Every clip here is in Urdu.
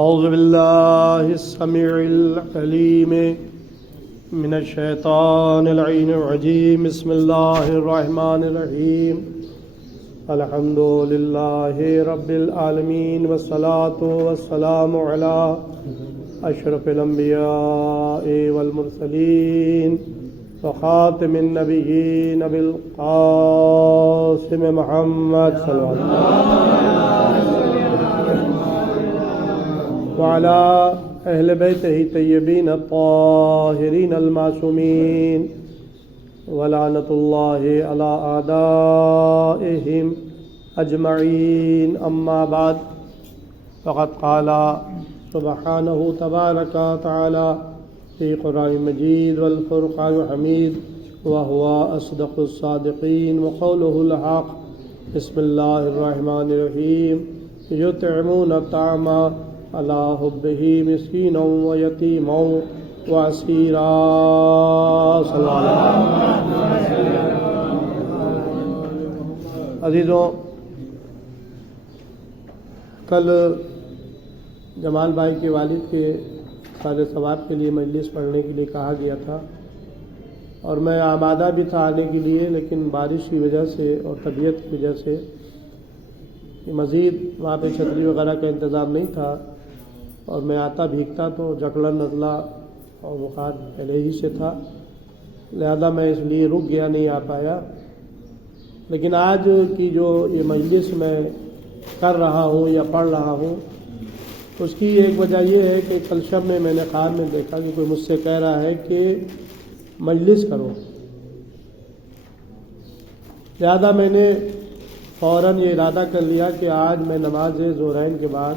اعوذ باللہ السمیع العلیم من الشیطان اللعین الرجیم بسم اللہ الرحمن الرحیم الحمد للہ رب العالمین والصلاة والسلام علی اشرف الانبیاء والمرسلین وخاتم النبیین بالقاسم محمد صلی اللہ علیہ وسلم وعلى اہل بیتہ طیبین الطاہرین المعصومین ولعنۃ اللہ علی اعدائہم اجمعین اما بعد فقد قال سبحانہ تبارک تعالی فی قرآن مجید والفرقان الحمید وهو اصدق الصادقین وقولہ الحق بسم اللہ الرحمن الرحیم یطعمون الطعام علی حبہ مسکینا ویتیما واسیرا صلی اللہ علیہ وسلم۔ عزیزوں، کل جمال بھائی کے والد کے سال ثواب کے لیے مجلس پڑھنے کے لیے کہا گیا تھا اور میں آمادہ بھی تھا آنے کے لیے، لیکن بارش کی وجہ سے اور طبیعت کی وجہ سے مزید وہاں پہ چھتری وغیرہ کا انتظام نہیں تھا اور میں آتا بھیگتا تو جکڑا نزلہ اور بخار پہلے ہی سے تھا، لہذا میں اس لیے رک گیا، نہیں آ پایا۔ لیکن آج کی جو یہ مجلس میں کر رہا ہوں یا پڑھ رہا ہوں، اس کی ایک وجہ یہ ہے کہ کل شب میں نے خواب میں دیکھا کہ کوئی مجھ سے کہہ رہا ہے کہ مجلس کرو، لہذا میں نے فوراً یہ ارادہ کر لیا کہ آج میں نماز ظہرین کے بعد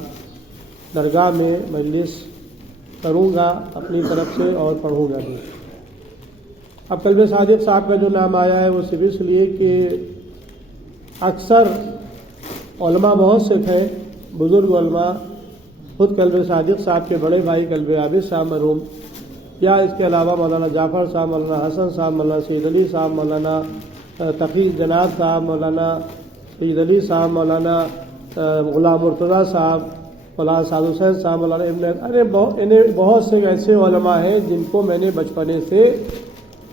درگاہ میں مجلس کروں گا اپنی طرف سے اور پڑھوں گا بھی۔ اب قلب صادق صاحب کا جو نام آیا ہے وہ صرف اس لیے کہ اکثر علماء بہت سے تھے، بزرگ علماء، خود قلب صادق صاحب کے بڑے بھائی قلب عابد صاحب مرحوم، یا اس کے علاوہ مولانا جعفر صاحب، مولانا حسن صاحب، مولانا سید علی صاحب، مولانا تقی جناب صاحب، مولانا سید علی صاحب، مولانا غلام مرتضیٰ صاحب، مولانا سعد حسین صاحب، مولانا انہیں بہت سے ایسے علماء ہیں جن کو میں نے بچپنے سے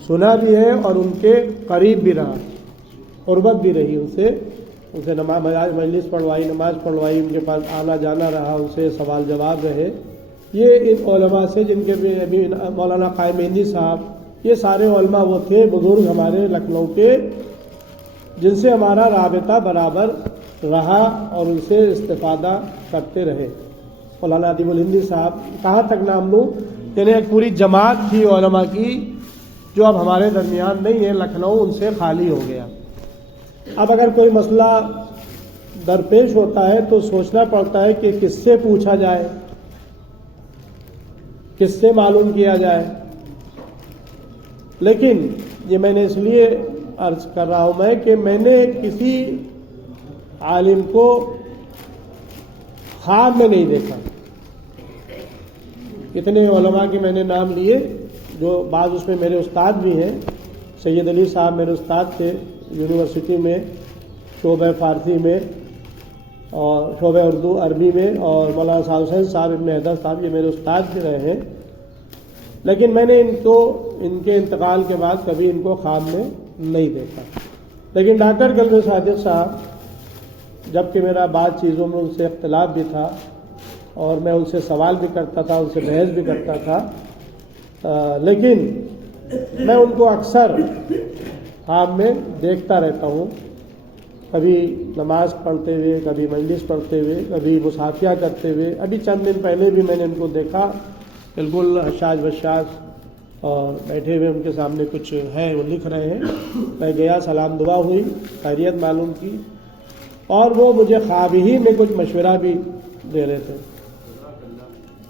سنا بھی ہے اور ان کے قریب بھی رہا، قربت بھی رہی ان سے نماز مجلس پڑھوائی، نماز پڑھوائی، ان کے پاس آنا جانا رہا، ان سے سوال جواب رہے۔ یہ ان علماء سے جن کے ابھی مولانا قائم مہندی صاحب، یہ سارے علماء وہ تھے بزرگ ہمارے لکھنؤ کے جن سے ہمارا رابطہ برابر رہا اور ان سے استفادہ کرتے رہے۔ مولانا ادیب الہندی صاحب، کہاں تک نام لوں، یعنی ایک پوری جماعت تھی علماء کی جو اب ہمارے درمیان نہیں ہے، لکھنؤ ان سے خالی ہو گیا۔ اب اگر کوئی مسئلہ درپیش ہوتا ہے تو سوچنا پڑتا ہے کہ کس سے پوچھا جائے، کس سے معلوم کیا جائے، لیکن یہ میں نے اس لیے عرض کر رہا ہوں کہ میں نے کسی عالم کو خواب میں نہیں دیکھا۔ اتنے علماء کے میں نے نام لیے جو بعض اس میں میرے استاد بھی ہیں۔ سید علی صاحب میرے استاد تھے یونیورسٹی میں، شعبہ فارسی میں اور شعبہ اردو عربی میں، اور مولانا سعد حسین صاحب ابن حیدر صاحب یہ میرے استاد بھی رہے ہیں، لیکن میں نے ان کے انتقال کے بعد کبھی ان کو خواب میں نہیں دیکھا۔ لیکن ڈاکٹر قلب صادق صاحب، جبکہ میرا بعض چیزوں میں ان سے اختلاف بھی تھا اور میں ان سے سوال بھی کرتا تھا، ان سے بحث بھی کرتا تھا، لیکن میں ان کو اکثر خواب میں دیکھتا رہتا ہوں، کبھی نماز پڑھتے ہوئے، کبھی مجلس پڑھتے ہوئے، کبھی مصافحہ کرتے ہوئے۔ ابھی چند دن پہلے بھی میں نے ان کو دیکھا، بالکل حشاش بشاش، اور بیٹھے ہوئے ان کے سامنے کچھ ہے وہ لکھ رہے ہیں۔ میں گیا، سلام دعا ہوئی، خیریت معلوم کی، اور وہ مجھے خواب ہی میں کچھ مشورہ بھی دے رہے تھے۔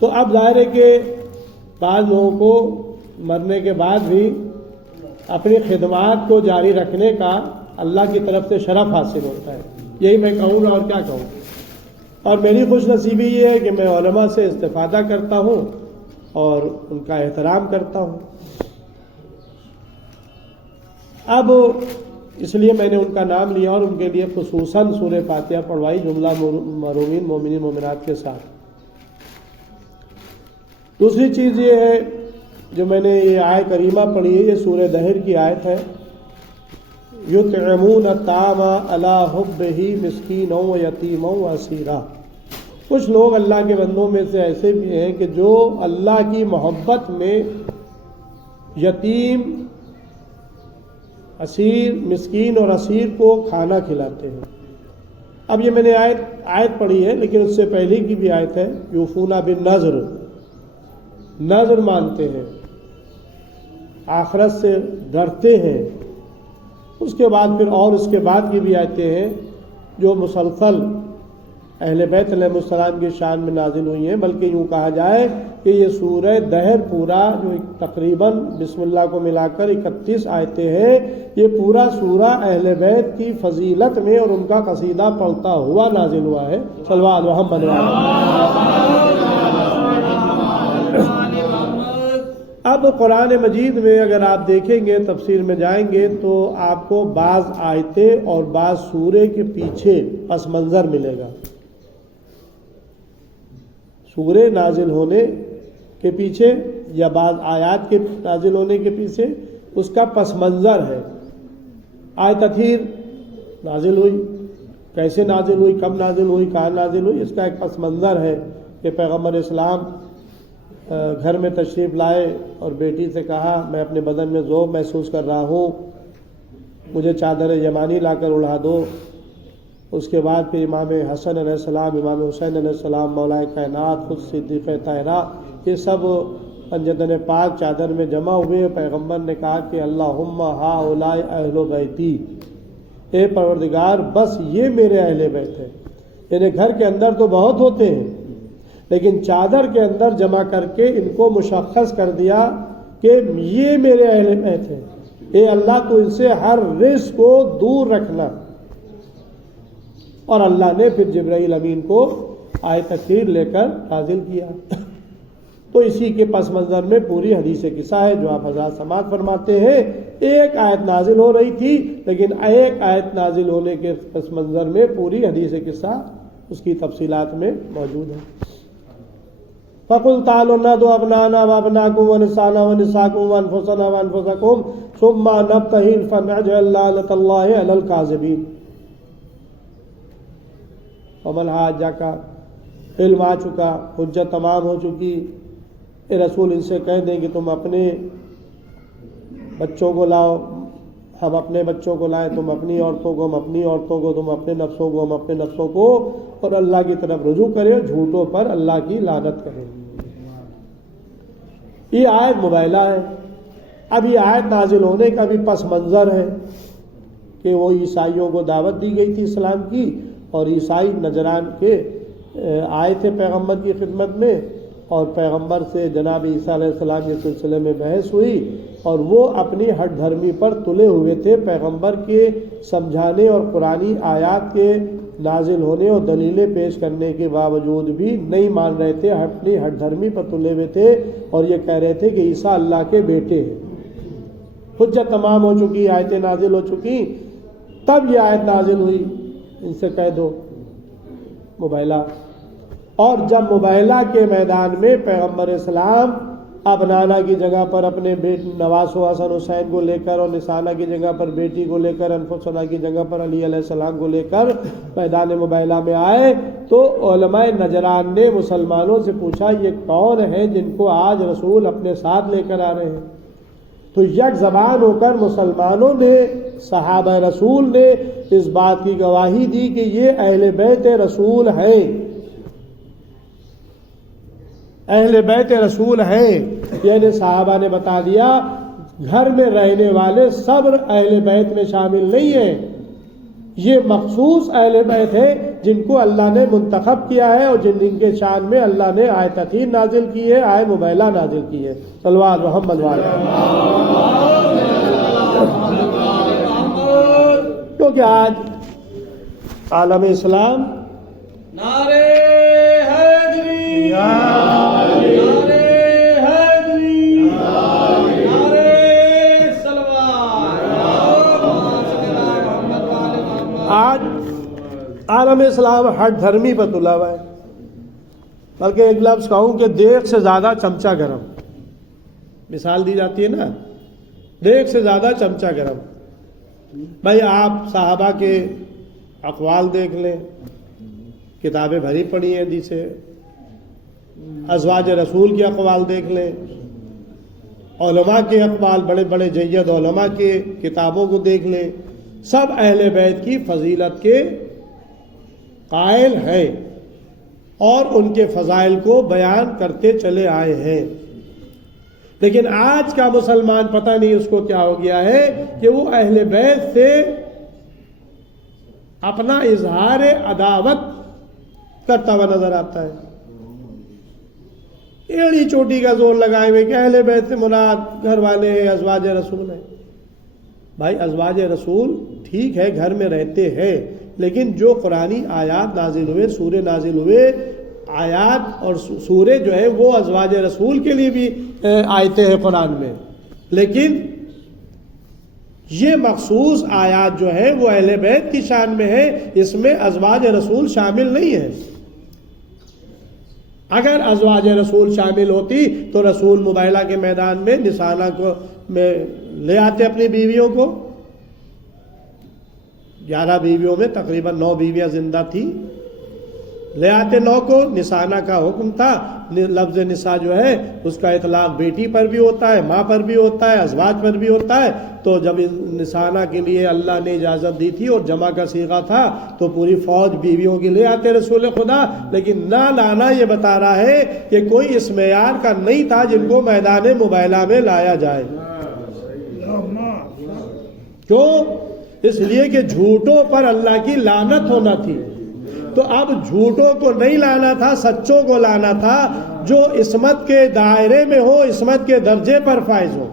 تو اب ظاہر ہے کہ بعض لوگوں کو مرنے کے بعد بھی اپنی خدمات کو جاری رکھنے کا اللہ کی طرف سے شرف حاصل ہوتا ہے، یہی میں کہوں گا، اور کیا کہوں۔ اور میری خوش نصیبی یہ ہے کہ میں علماء سے استفادہ کرتا ہوں اور ان کا احترام کرتا ہوں۔ اب اس لیے میں نے ان کا نام لیا اور ان کے لیے خصوصاً سورہ فاتحہ پڑھوائی، جملہ مرحومین مومنین مومنات کے ساتھ۔ دوسری چیز یہ ہے جو میں نے یہ آیت کریمہ پڑھی ہے، یہ سورہ دہر کی آیت ہے، یطعمون الطعام علی حبہ مسکینا و یتیما و اسیرا۔ کچھ لوگ اللہ کے بندوں میں سے ایسے بھی ہیں کہ جو اللہ کی محبت میں یتیم، اسیر، مسکین اور اسیر کو کھانا کھلاتے ہیں۔ اب یہ میں نے آیت پڑھی ہے، لیکن اس سے پہلے کی بھی آیت ہے، یوفون بالنذر، نذر مانتے ہیں، آخرت سے ڈرتے ہیں۔ اس کے بعد پھر اور اس کے بعد کی بھی آیتیں ہیں جو مسلسل اہل بیت علیہ السلام کی شان میں نازل ہوئی ہیں، بلکہ یوں کہا جائے کہ یہ سورہ دہر پورا جو تقریباً بسم اللہ کو ملا کر 31 آیتیں ہیں، یہ پورا سورہ اہل بیت کی فضیلت میں اور ان کا قصیدہ پڑھتا ہوا نازل ہوا ہے۔ صلوات محمد۔ اب قرآن مجید میں اگر آپ دیکھیں گے، تفسیر میں جائیں گے تو آپ کو بعض آیتیں اور بعض سورے کے پیچھے پس منظر ملے گا۔ سورے نازل ہونے کے پیچھے یا بعض آیات کے نازل ہونے کے پیچھے اس کا پس منظر ہے۔ آیت تطہیر نازل ہوئی، کیسے نازل ہوئی، کب نازل ہوئی، کہاں نازل ہوئی، اس کا ایک پس منظر ہے کہ پیغمبر اسلام گھر میں تشریف لائے اور بیٹی سے کہا میں اپنے بدن میں ذوب محسوس کر رہا ہوں، مجھے چادر یمانی لا کر اڑا دو۔ اس کے بعد پھر امام حسن علیہ السلام، امام حسین علیہ السلام، مولا کائنات خود صدیق طاہرہ، یہ سب پنجتن پاک چادر میں جمع ہوئے۔ پیغمبر نے کہا کہ اللہم ہؤلاء اہل بیتی، اے پروردگار بس یہ میرے اہل بیت ہے۔ یعنی گھر کے اندر تو بہت ہوتے ہیں، لیکن چادر کے اندر جمع کر کے ان کو مشخص کر دیا کہ یہ میرے اہل بیت ہیں۔ اے اللہ تو ان سے ہر رزق کو دور رکھنا۔ اور اللہ نے پھر جبرائیل امین کو آیت تطہیر لے کر نازل کیا۔ تو اسی کے پس منظر میں پوری حدیث قصہ ہے جو آپ حضرات سماعت فرماتے ہیں۔ ایک آیت نازل ہو رہی تھی، لیکن ایک آیت نازل ہونے کے پس منظر میں پوری حدیث قصہ اس کی تفصیلات میں موجود ہے۔ فَقُلْ تَعَالَوْا نَدْعُ أَبْنَاءَنَا وَأَبْنَاءَكُمْ وَنِسَاءَنَا وَنِسَاءَكُمْ وَأَنفُسَنَا وَأَنفُسَكُمْ ثُمَّ نَبْتَهِلْ فَنَجْعَلْ لَعْنَةَ اللَّهِ عَلَى الْكَاذِبِينَ۔ عمل حاجہ کا علم آ چکا، حجت تمام ہو چکی، اے رسول ان سے کہہ دیں کہ تم اپنے بچوں کو لاؤ، ہم اپنے بچوں کو لائیں، تم اپنی عورتوں کو، ہم اپنی عورتوں کو، تم اپنے نفسوں کو، ہم اپنے نفسوں کو، اور اللہ کی طرف رجوع کریں اور جھوٹوں پر اللہ کی لعنت کریں۔ یہ آیت مباہلہ ہے۔ اب یہ آیت نازل ہونے کا بھی پس منظر ہے کہ وہ عیسائیوں کو دعوت دی گئی تھی اسلام کی، اور عیسائی نجران کے آئے تھے پیغمبر کی خدمت میں، اور پیغمبر سے جناب عیسیٰ علیہ السلام کے سلسلے میں بحث ہوئی، اور وہ اپنی ہٹ دھرمی پر تلے ہوئے تھے۔ پیغمبر کے سمجھانے اور قرآنی آیات کے نازل ہونے اور دلیلیں پیش کرنے کے باوجود بھی نہیں مان رہے تھے، اپنی ہٹ دھرمی پر تلے ہوئے تھے، اور یہ کہہ رہے تھے کہ عیسیٰ اللہ کے بیٹے ہیں۔ حجت تمام ہو چکی، آیتیں نازل ہو چکی، تب یہ آیت نازل ہوئی ان سے کہہ دو، مباہلہ۔ اور جب مباہلہ کے میدان میں پیغمبر اسلام اب نانا کی جگہ پر اپنے نواس و حسن حسین کو لے کر، اور نسانہ کی جگہ پر بیٹی کو لے کر، انفسنا کی جگہ پر علی علیہ السلام کو لے کر میدان مباہلہ میں آئے، تو علماء نجران نے مسلمانوں سے پوچھا یہ کون ہیں جن کو آج رسول اپنے ساتھ لے کر آ رہے ہیں؟ تو یک زبان ہو کر مسلمانوں نے، صحابہ رسول نے اس بات کی گواہی دی کہ یہ اہل بیت رسول ہیں، اہل بیت رسول ہیں۔ یعنی صحابہ نے بتا دیا گھر میں رہنے والے سب اہل بیت میں شامل نہیں ہیں، یہ مخصوص اہل بیت ہے جن کو اللہ نے منتخب کیا ہے، اور جن کے شان میں اللہ نے آیت تطہیر نازل کی ہے، آیت مباہلہ نازل کی ہے۔ صلوات محمد والے۔ کیونکہ آج عالم اسلام نعرے حیدری، نعرے حیدری، نعرے صلوات، آج عالم اسلام ہٹ دھرمی پر تلا ہوا ہے۔ بلکہ ایک لفظ کہوں کہ دیگ سے زیادہ چمچہ گرم. مثال دی جاتی ہے نا، دیگ سے زیادہ چمچہ گرم. بھائی آپ صحابہ کے اقوال دیکھ لیں، کتابیں بھری پڑی ہیں حدیث سے، ازواج رسول کے اقوال دیکھ لیں، علماء کے اقوال، بڑے بڑے جید علماء کے کتابوں کو دیکھ لیں، سب اہل بیت کی فضیلت کے قائل ہیں اور ان کے فضائل کو بیان کرتے چلے آئے ہیں. لیکن آج کا مسلمان پتہ نہیں اس کو کیا ہو گیا ہے کہ وہ اہل بیت سے اپنا اظہار عداوت کرتا ہوا نظر آتا ہے. ایڑی چوٹی کا زور لگائے ہوئے کہ اہل بیت سے مراد گھر والے ہیں، ازواج رسول ہیں. بھائی ازواج رسول ٹھیک ہے گھر میں رہتے ہیں، لیکن جو قرآنی آیات نازل ہوئے، سورے نازل ہوئے، آیات اور سورے جو ہے وہ ازواج رسول کے لیے بھی آیتیں ہیں قرآن میں، لیکن یہ مخصوص آیات جو ہے وہ اہل بیت کی شان میں ہے، اس میں ازواج رسول شامل نہیں ہے. اگر ازواج رسول شامل ہوتی تو رسول مباہلہ کے میدان میں نسانہ کو میں لے آتے اپنی بیویوں کو. 11 بیویوں میں تقریباً 9 بیویاں زندہ تھی، لے آتے 9 کو. نسانہ کا حکم تھا. لفظ نساء جو ہے اس کا اطلاق بیٹی پر بھی ہوتا ہے، ماں پر بھی ہوتا ہے، ازواج پر بھی ہوتا ہے. تو جب نسانہ کے لیے اللہ نے اجازت دی تھی اور جمع کا صیغہ تھا تو پوری فوج بیویوں کی لے آتے رسول خدا. لیکن نہ لانا یہ بتا رہا ہے کہ کوئی اس معیار کا نہیں تھا جن کو میدان مباہلہ میں لایا جائے. کیوں؟ اس لیے کہ جھوٹوں پر اللہ کی لعنت ہونا تھی. تو اب جھوٹوں کو نہیں لانا تھا، سچوں کو لانا تھا جو عصمت کے دائرے میں ہو، عصمت کے درجے پر فائز ہو.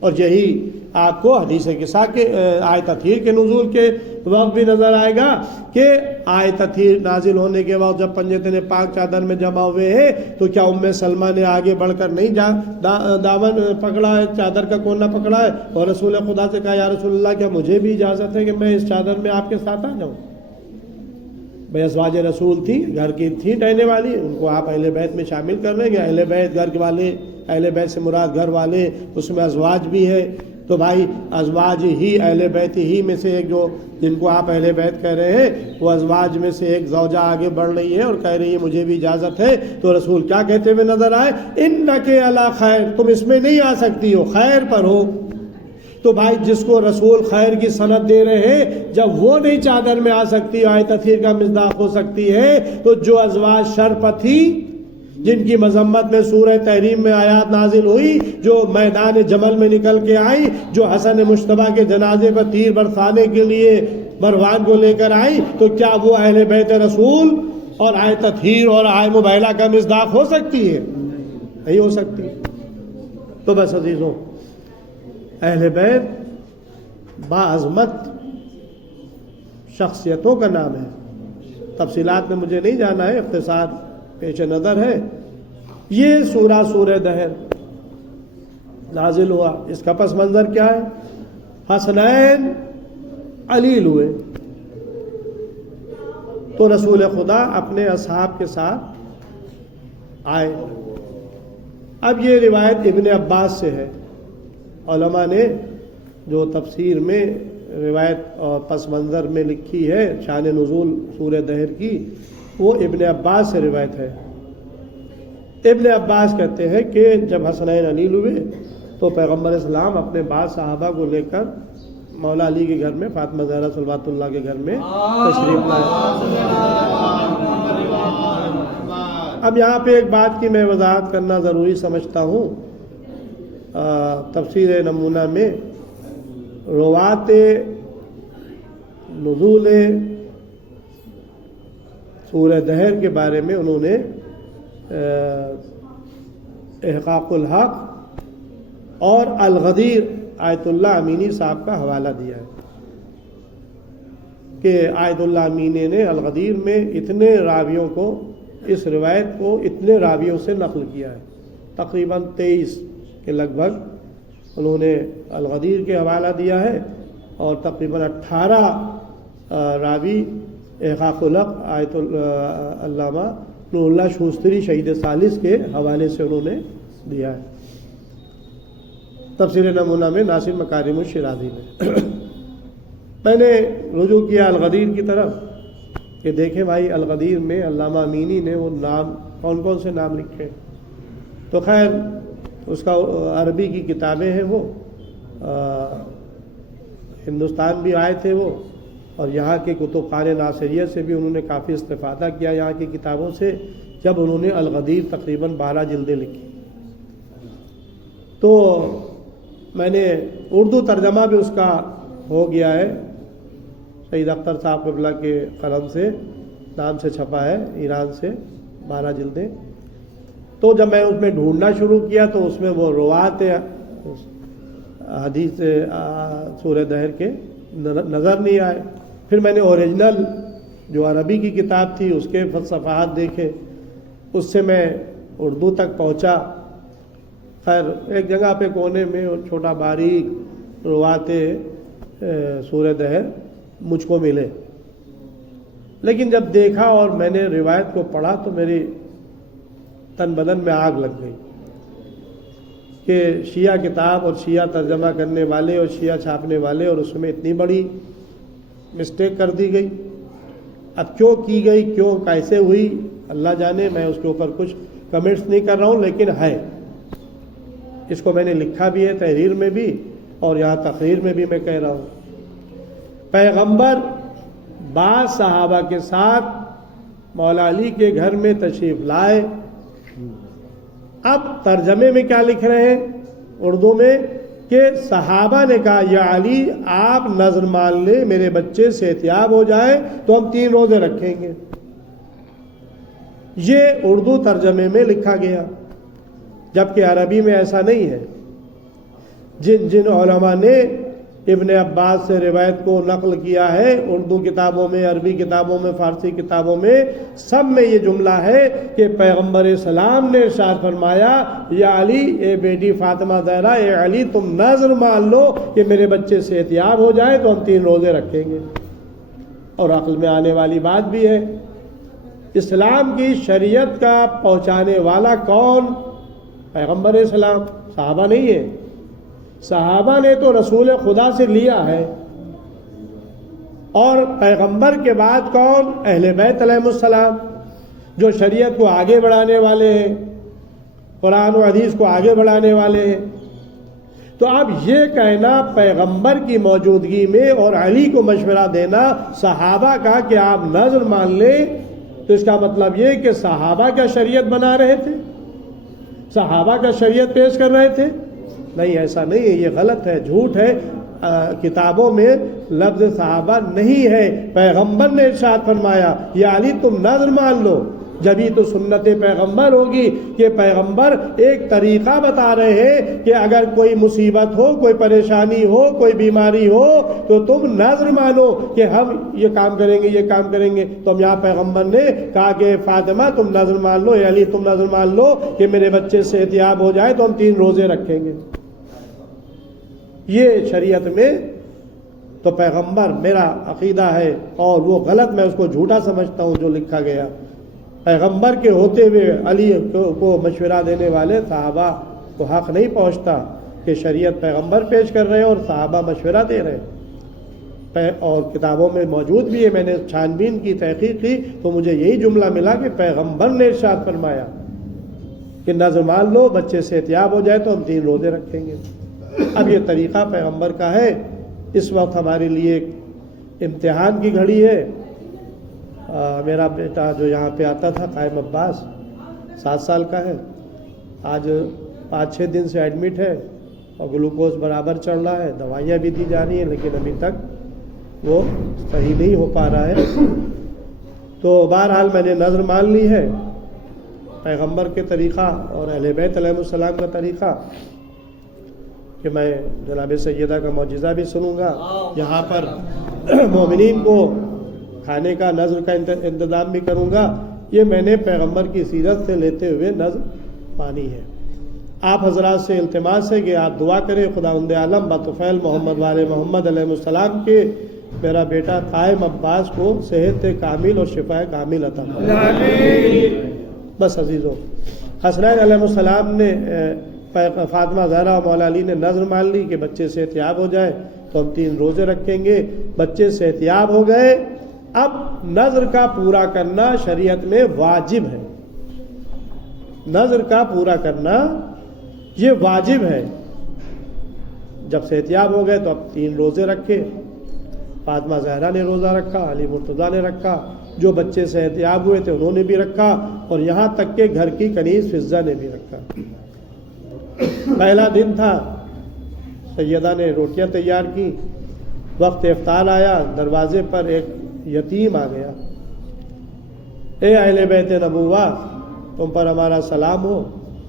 اور یہی آپ کو حدیث قصہ کے آیت تطہیر کے نزول کے وقت بھی نظر آئے گا کہ آیت تطہیر نازل ہونے کے وقت جب پنجتن پاک چادر میں جمع ہوئے ہیں تو کیا ام سلمہ نے آگے بڑھ کر نہیں دامن پکڑا ہے، چادر کا کونا پکڑا ہے اور رسول خدا سے کہا یا رسول اللہ کیا مجھے بھی اجازت ہے کہ میں اس چادر میں آپ کے ساتھ آ جاؤں؟ بھئی ازواج رسول تھی، گھر کی تھی رہنے والی، ان کو آپ اہل بیت میں شامل کر لیں گے. اہل بیت گھر والے، اہل بیت سے مراد گھر والے، اس میں ازواج بھی ہے. تو بھائی ازواج ہی اہل بیت ہی میں سے ایک جو جن کو آپ اہل بیت کہہ رہے ہیں وہ ازواج میں سے ایک زوجہ آگے بڑھ رہی ہے اور کہہ رہی ہے مجھے بھی اجازت ہے. تو رسول کیا کہتے ہوئے نظر آئے؟ انک علی خیر، تم اس میں نہیں آ سکتی ہو، خیر پر ہو. تو بھائی جس کو رسول خیر کی سند دے رہے ہیں جب وہ نہیں چادر میں آ سکتی، آیت تطہیر کا مصداق ہو سکتی ہے، تو جو ازواج شر پر تھی جن کی مذمت میں سورہ تحریم میں آیات نازل ہوئی، جو میدان جمل میں نکل کے آئی، جو حسن مجتبیٰ کے جنازے پر تیر برسانے کے لیے مروان کو لے کر آئی، تو کیا وہ اہل بیت رسول اور آیت تطہیر اور آیت مباہلہ کا مصداق ہو سکتی ہے؟ نہیں ہو سکتی. تو بس عزیزوں، اہل بیت باعظمت شخصیتوں کا نام ہے. تفصیلات میں مجھے نہیں جانا ہے، اختصار پیش نظر ہے. یہ سورہ دہر نازل ہوا، اس کا پس منظر کیا ہے؟ حسنین علیل ہوئے تو رسول خدا اپنے اصحاب کے ساتھ آئے. اب یہ روایت ابن عباس سے ہے. علماء نے جو تفسیر میں روایت اور پس منظر میں لکھی ہے شان نزول سورہ دہر کی، وہ ابن عباس سے روایت ہے. ابن عباس کہتے ہیں کہ جب حسنین علیل ہوئے تو پیغمبر اسلام اپنے بعض صحابہ کو لے کر مولا علی کے گھر میں، فاطمہ زہرا صلوات اللہ کے گھر میں تشریف لائے. اب یہاں پہ ایک بات کی میں وضاحت کرنا ضروری سمجھتا ہوں. تفسیر نمونہ میں روات نزول سورہ دہر کے بارے میں انہوں نے احقاق الحق اور الغدیر آیت اللہ امینی صاحب کا حوالہ دیا ہے کہ آیت اللہ امینی نے الغدیر میں اتنے راویوں کو، اس روایت کو اتنے راویوں سے نقل کیا ہے. تقریباً 23 کے لگ بھگ انہوں نے الغدیر کے حوالہ دیا ہے اور تقریباً 18 راوی احقاق الحق آیت علامہ نور اللہ شوستری شہید ثالث کے حوالے سے انہوں نے دیا ہے، تفسیر نمونہ میں ناصر مکارم الشرازی میں۔ میں نے رجوع کیا الغدیر کی طرف کہ دیکھیں بھائی الغدیر میں علامہ امینی نے وہ نام کون کون سے نام لکھے، تو خیر اس کا عربی کی کتابیں ہیں، وہ ہندوستان بھی آئے تھے وہ، اور یہاں کے کتب خانہ ناصریہ سے بھی انہوں نے کافی استفادہ کیا یہاں کی کتابوں سے، جب انہوں نے الغدیر تقریباً 12 جلدیں لکھی۔ تو میں نے اردو ترجمہ بھی اس کا ہو گیا ہے، سید اختر صاحب قبلہ کے قلم سے نام سے چھپا ہے، ایران سے 12 جلدیں۔ تو جب میں اس میں ڈھونڈنا شروع کیا تو اس میں وہ روایت حدیث سورہ دہر کے نظر نہیں آئے۔ پھر میں نے اوریجنل جو عربی کی کتاب تھی اس کے صفحات دیکھے، اس سے میں اردو تک پہنچا۔ خیر ایک جگہ پہ کونے میں چھوٹا باریک روایت سورہ دہر مجھ کو ملے، لیکن جب دیکھا اور میں نے روایت کو پڑھا تو میری تن بدن میں آگ لگ گئی کہ شیعہ کتاب اور شیعہ ترجمہ کرنے والے اور شیعہ چھاپنے والے، اور اس میں اتنی بڑی مسٹیک کر دی گئی۔ اب کیوں کی گئی، کیوں کیسے ہوئی اللہ جانے، میں اس کے اوپر کچھ کمنٹس نہیں کر رہا ہوں، لیکن ہے، اس کو میں نے لکھا بھی ہے تحریر میں بھی اور یہاں تقریر میں بھی میں کہہ رہا ہوں۔ پیغمبر بعض صحابہ کے ساتھ مولا علی کے گھر میں تشریف لائے۔ اب ترجمے میں کیا لکھ رہے ہیں اردو میں کہ صحابہ نے کہا یا علی آپ نظر مان لیں، میرے بچے صحتیاب ہو جائیں تو ہم 3 روزے رکھیں گے۔ یہ اردو ترجمے میں لکھا گیا، جبکہ عربی میں ایسا نہیں ہے۔ جن علماء نے ابن عباس سے روایت کو نقل کیا ہے اردو کتابوں میں، عربی کتابوں میں، فارسی کتابوں میں، سب میں یہ جملہ ہے کہ پیغمبر اسلام نے ارشاد فرمایا یا علی، اے بیٹی فاطمہ زہرا، اے علی تم نظر مان لو کہ میرے بچے صحتیاب ہو جائیں تو ہم 3 روزے رکھیں گے۔ اور عقل میں آنے والی بات بھی ہے، اسلام کی شریعت کا پہنچانے والا کون؟ پیغمبر اسلام، صحابہ نہیں ہے۔ صحابہ نے تو رسول خدا سے لیا ہے، اور پیغمبر کے بعد کون؟ اہل بیت علیہ السلام، جو شریعت کو آگے بڑھانے والے ہیں، قرآن و حدیث کو آگے بڑھانے والے ہیں۔ تو اب یہ کہنا پیغمبر کی موجودگی میں اور علی کو مشورہ دینا صحابہ کا کہ آپ نظر مان لیں، تو اس کا مطلب یہ کہ صحابہ کا شریعت بنا رہے تھے، صحابہ کا شریعت پیش کر رہے تھے؟ نہیں، ایسا نہیں ہے، یہ غلط ہے، جھوٹ ہے۔ کتابوں میں لفظ صحابہ نہیں ہے۔ پیغمبر نے ارشاد فرمایا یا علی تم نظر مان لو، جبھی تو سنت پیغمبر ہوگی کہ پیغمبر ایک طریقہ بتا رہے ہیں کہ اگر کوئی مصیبت ہو، کوئی پریشانی ہو، کوئی بیماری ہو تو تم نظر مانو کہ ہم یہ کام کریں گے، یہ کام کریں گے۔ تو یہاں پیغمبر نے کہا کہ فاطمہ تم نظر مان لو، اے علی تم نظر مان لو کہ میرے بچے صحتیاب ہو جائے تو ہم 3 روزے رکھیں گے۔ یہ شریعت میں تو پیغمبر، میرا عقیدہ ہے اور وہ غلط، میں اس کو جھوٹا سمجھتا ہوں جو لکھا گیا۔ پیغمبر کے ہوتے ہوئے علی کو مشورہ دینے والے صحابہ کو حق نہیں پہنچتا کہ شریعت پیغمبر پیش کر رہے ہیں اور صحابہ مشورہ دے رہے ہیں۔ اور کتابوں میں موجود بھی ہے، میں نے چھان بین کی، تحقیق کی تو مجھے یہی جملہ ملا کہ پیغمبر نے ارشاد فرمایا کہ نظر مان لو، بچے صحتیاب ہو جائے تو ہم 3 روزے رکھیں گے۔ اب یہ طریقہ پیغمبر کا ہے۔ اس وقت ہمارے لیے ایک امتحان کی گھڑی ہے۔ میرا بیٹا جو یہاں پہ آتا تھا قائم عباس، 7 سال کا ہے، آج 5-6 دن سے ایڈمٹ ہے اور گلوکوز برابر چڑھ رہا ہے، دوائیاں بھی دی جا رہی ہیں، لیکن ابھی تک وہ صحیح نہیں ہو پا رہا ہے۔ تو بہرحال میں نے نظر مان لی ہے پیغمبر کے طریقہ اور اہل بیت علیہ السلام کا طریقہ کہ میں جناب سیدہ کا معجزہ بھی سنوں گا، یہاں پر مومنین کو کھانے کا، نظر کا انتظام بھی کروں گا۔ یہ میں نے پیغمبر کی سیرت سے لیتے ہوئے نظر مانی ہے۔ آپ حضرات سے التماس ہے کہ آپ دعا کریں خداوند عالم بطفیل محمد والے محمد علیہ السلام کے میرا بیٹا قائم عباس کو صحت کامل اور شفا کامل عطا فرمائے۔ بس عزیزوں، حسنین علیہ السلام نے فاطمہ زہرا اور مولا علی نے نظر مان لی کہ بچے صحتیاب ہو جائے تو ہم 3 روزے رکھیں گے۔ بچے صحتیاب ہو گئے، اب نظر کا پورا کرنا شریعت میں واجب ہے، نظر کا پورا کرنا یہ واجب ہے۔ جب صحتیاب ہو گئے تو اب 3 روزے رکھے، فاطمہ زہرا نے روزہ رکھا، علی مرتضیٰ نے رکھا، جو بچے صحتیاب ہوئے تھے انہوں نے بھی رکھا، اور یہاں تک کہ گھر کی کنیز فضہ نے بھی رکھا۔ پہلا دن تھا، سیدہ نے روٹیاں تیار کی، وقت افطار آیا، دروازے پر ایک یتیم آ گیا۔ اے اہل بیت نبوہ، تم پر ہمارا سلام ہو،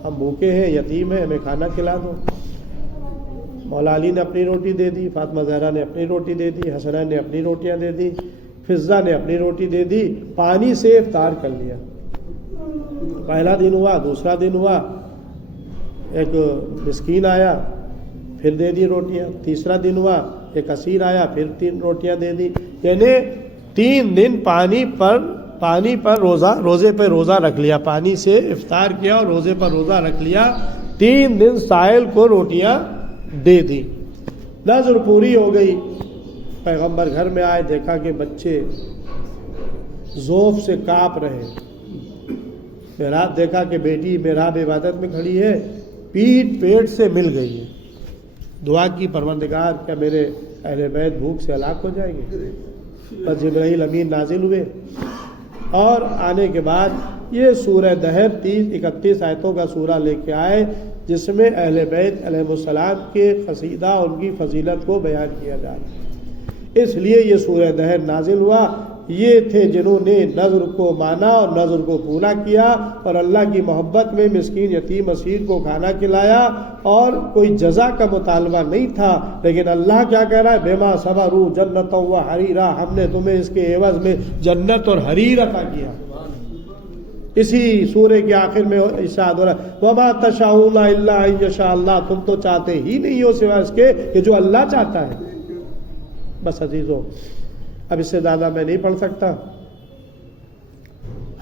ہم بھوکے ہیں، یتیم ہیں، ہمیں کھانا کھلا دو۔ مولا علی نے اپنی روٹی دے دی، فاطمہ زہرا نے اپنی روٹی دے دی، حسنین نے اپنی روٹیاں دے دی، فضہ نے اپنی روٹی دے دی، پانی سے افطار کر لیا۔ پہلا دن ہوا، دوسرا دن ہوا، ایک مسکین آیا، پھر دے دی روٹیاں، تیسرا دن ہوا، ایک اسیر آیا، پھر 3 روٹیاں دے دی، یعنی 3 دن پانی پر روزے پہ روزہ رکھ لیا، پانی سے افطار کیا اور روزے پر روزہ رکھ لیا، 3 دن سائل کو روٹیاں دے دی۔ نظر پوری ہو گئی، پیغمبر گھر میں آئے، دیکھا کہ بچے ذوف سے کانپ رہے، محراب دیکھا کہ بیٹی محراب عبادت میں کھڑی ہے، پیٹ سے مل گئی ہے، دعا کی پروردگار کیا میرے اہل بیت بھوک سے ہلاک ہو جائیں گے؟ بس جبرائیل امین نازل ہوئے، اور آنے کے بعد یہ سورہ دہر 31 آیتوں کا سورہ لے کے آئے، جس میں اہل بیت علیہ السلام کے قصیدہ اور ان کی فضیلت کو بیان کیا جا رہا ہے، اس لیے یہ سورہ دہر نازل ہوا۔ یہ تھے جنہوں نے نظر کو مانا اور نظر کو پورا کیا، اور اللہ کی محبت میں مسکین یتیم اسیر کو کھانا کھلایا، اور کوئی جزا کا مطالبہ نہیں تھا، لیکن اللہ کیا کہہ رہا ہے؟ بما صبروا جنۃ و حریرا، ہم نے تمہیں اس کے عوض میں جنت اور حریر عطا کیا۔ اسی سورے کے آخر میں ارشاد ہو رہا ہے وما تشاءون الا ان یشاء اللہ، تم تو چاہتے ہی نہیں ہو سوائے اس کے کہ جو اللہ چاہتا ہے۔ بس عزیزوں، اب اس سے زیادہ میں نہیں پڑھ سکتا۔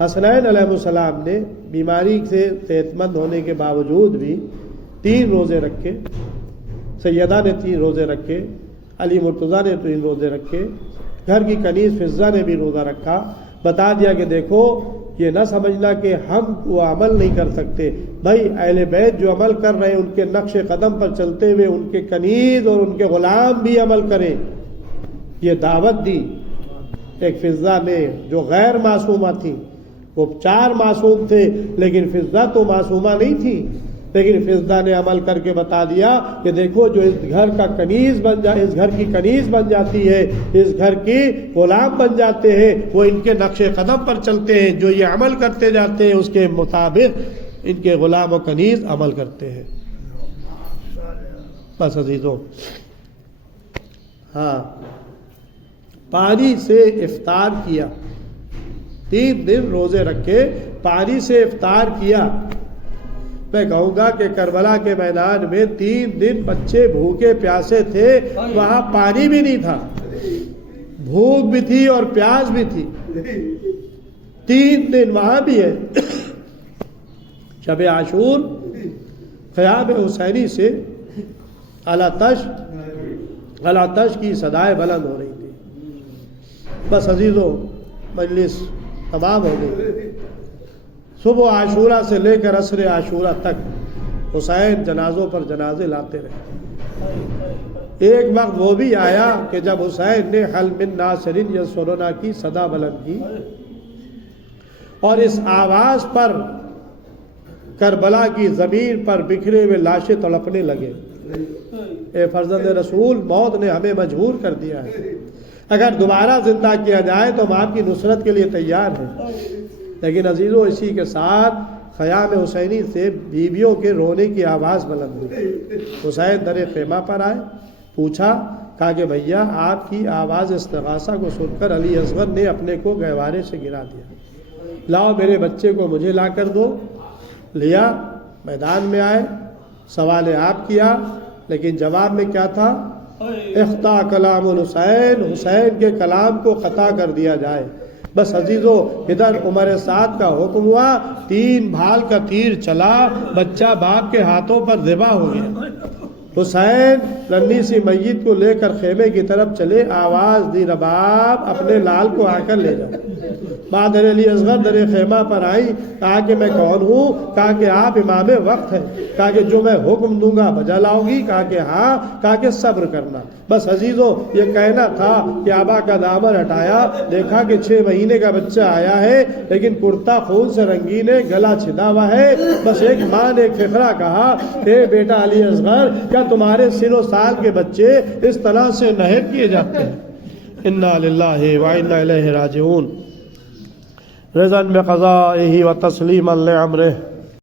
حسنین علیہ السلام نے بیماری سے صحت مند ہونے کے باوجود بھی 3 روزے رکھے، سیدہ نے 3 روزے رکھے، علی مرتضیٰ نے 3 روزے رکھے، گھر کی کنیز فضہ نے بھی روزہ رکھا۔ بتا دیا کہ دیکھو، یہ نہ سمجھنا کہ ہم وہ عمل نہیں کر سکتے، بھائی اہل بیت جو عمل کر رہے ہیں ان کے نقش قدم پر چلتے ہوئے ان کے کنیز اور ان کے غلام بھی عمل کریں، یہ دعوت دی۔ ایک فضہ نے جو غیر معصومہ تھی، وہ 4 معصوم تھے لیکن فضہ تو معصومہ نہیں تھی، لیکن فضہ نے عمل کر کے بتا دیا کہ دیکھو جو اس گھر کا کنیز اس گھر کی کنیز بن جاتی ہے، اس گھر کی غلام بن جاتے ہیں، وہ ان کے نقش قدم پر چلتے ہیں، جو یہ عمل کرتے جاتے ہیں اس کے مطابق ان کے غلام و کنیز عمل کرتے ہیں۔ بس عزیزوں، ہاں، پانی سے افطار کیا، 3 دن روزے رکھے، پانی سے افطار کیا۔ میں کہوں گا کہ کربلا کے میدان میں 3 دن بچے بھوکے پیاسے تھے، وہاں پانی بھی نہیں تھا، بھوک بھی تھی اور پیاس بھی تھی، 3 دن وہاں بھی ہے۔ شب عاشور قیام حسینی سے اعلیٰ تش کی صدائیں بلند ہو رہی تھی۔ بس عزیزوں، مجلس تمام ہو گئی۔ صبح عاشورہ سے لے کر عصر عاشورہ تک حسین جنازوں پر جنازے لاتے رہے۔ ایک وقت وہ بھی آیا کہ جب حسین نے حل من ناصر ینصرنا کی صدا بلند کی، اور اس آواز پر کربلا کی زمین پر بکھرے ہوئے لاشیں تڑپنے لگے۔ اے فرزند رسول، موت نے ہمیں مجبور کر دیا ہے، اگر دوبارہ زندہ کیا جائے تو ہم آپ کی نصرت کے لیے تیار ہیں۔ لیکن عزیزوں، اسی کے ساتھ خیام حسینی سے بیویوں کے رونے کی آواز بلند ہوئی۔ حسین در خیمہ پر آئے، پوچھا، کہا کہ بھیا آپ کی آواز استغاثہ کو سن کر علی اصغر نے اپنے کو گہوارے سے گرا دیا، لاؤ میرے بچے کو مجھے لا کر دو۔ لیا، میدان میں آئے، سوال آپ کیا، لیکن جواب میں کیا تھا؟ اخطا کلام الحسین، حسین کے کلام کو قطع کر دیا جائے۔ بس عزیزو ادھر عمر سعد کا حکم ہوا، 3 بھال کا تیر چلا، بچہ باپ کے ہاتھوں پر ذبح ہو گیا۔ حسین ننھی سی میت کو لے کر خیمے کی طرف چلے، آواز دی رباب اپنے لال کو آ کر لے جاؤ۔ بہادر علی اصغر در خیمہ پر آئی، کہا کہ میں کون ہوں؟ کہا کہ آپ امام وقت ہیں۔ کہا کہ جو میں حکم دوں گا بجا لاؤ گی؟ کہا کہ ہاں۔ کہا کہ صبر کرنا۔ بس عزیزو یہ کہنا تھا کہ آبا کا دامن ہٹایا، دیکھا کہ 6 مہینے کا بچہ آیا ہے لیکن کرتا خون سے رنگین ہے، گلا چھدا ہوا ہے۔ بس ایک ماں نے ایک فقرہ کہا، اے بیٹا علی اصغر، کیا تمہارے سن و سال کے بچے اس طرح سے نہر کیے جاتے ہیں؟ انا للہ و انا الیہ راجعون۔ رضا بقضائہ و تسلیما لامرہ۔